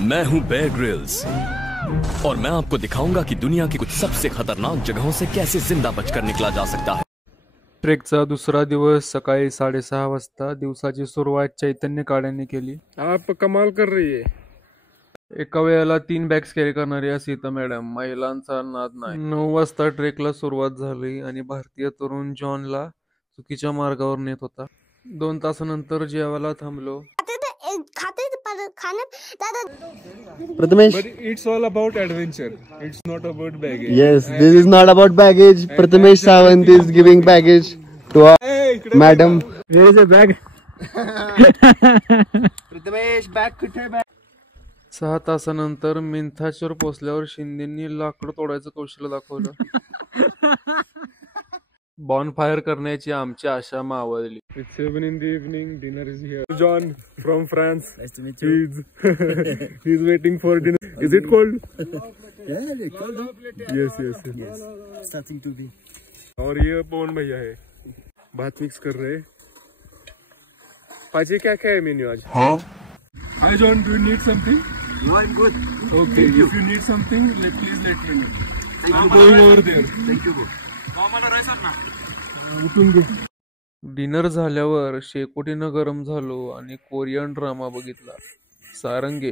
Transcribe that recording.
मैं हूं Bear Grylls और मैं आपको दिखाऊंगा कि दुनिया की कुछ सबसे खतरनाक जगहों से कैसे जिंदा बचकर निकला जा सकता है। ट्रेकचा दुसरा दिवस सकाळी 6:30 वाजता. दिवसाची सुरुवात चैतन्य काळ्यांनी केली. आप कमाल कर रही है. एका वेळेला 3 बॅग्स कॅरी करणारी या सीता मॅडम महिलांचा नाद नाही. 9 वाजता ट्रेकला सुरुवात झाली आणि भारतीय तरुण जॉनला चुकीच्या मार्गावर नेत होता. 2 तासानंतर जेवायला थांबलो. Prathamesh, But it's all about adventure. It's not about baggage. yes, this is not about baggage. Prathamesh Sawant is giving baggage to our madam. Where is a bag? Prathamesh, bag कुठे bag? 6 तासानंतर मिंथाचवर पोहोचल्यावर शिंदेंनी लाकूड तोडायचं कौशल्य दाखवलं. Bonfire करण्याची आमची आशा मावळली. It's 7 in the evening. Dinner is here. John from France. Nice to meet you. He's waiting for dinner. Is it cold? Yeah, cold. Yes, yes, yes. Starting to be. और ये पवन भैया है, भात मिक्स कर रहे हैं. पाजी क्या क्या है मेन्यू आज? हाँ. Hi John, do you need something? No, I'm good. Okay, if you need something, please let me know. I'm going over there. Thank you. उठून घे. डिनर झाल्यावर शेकोटीनं गरम झालो आणि कोरियन ड्रामा बघितला. सारंगे.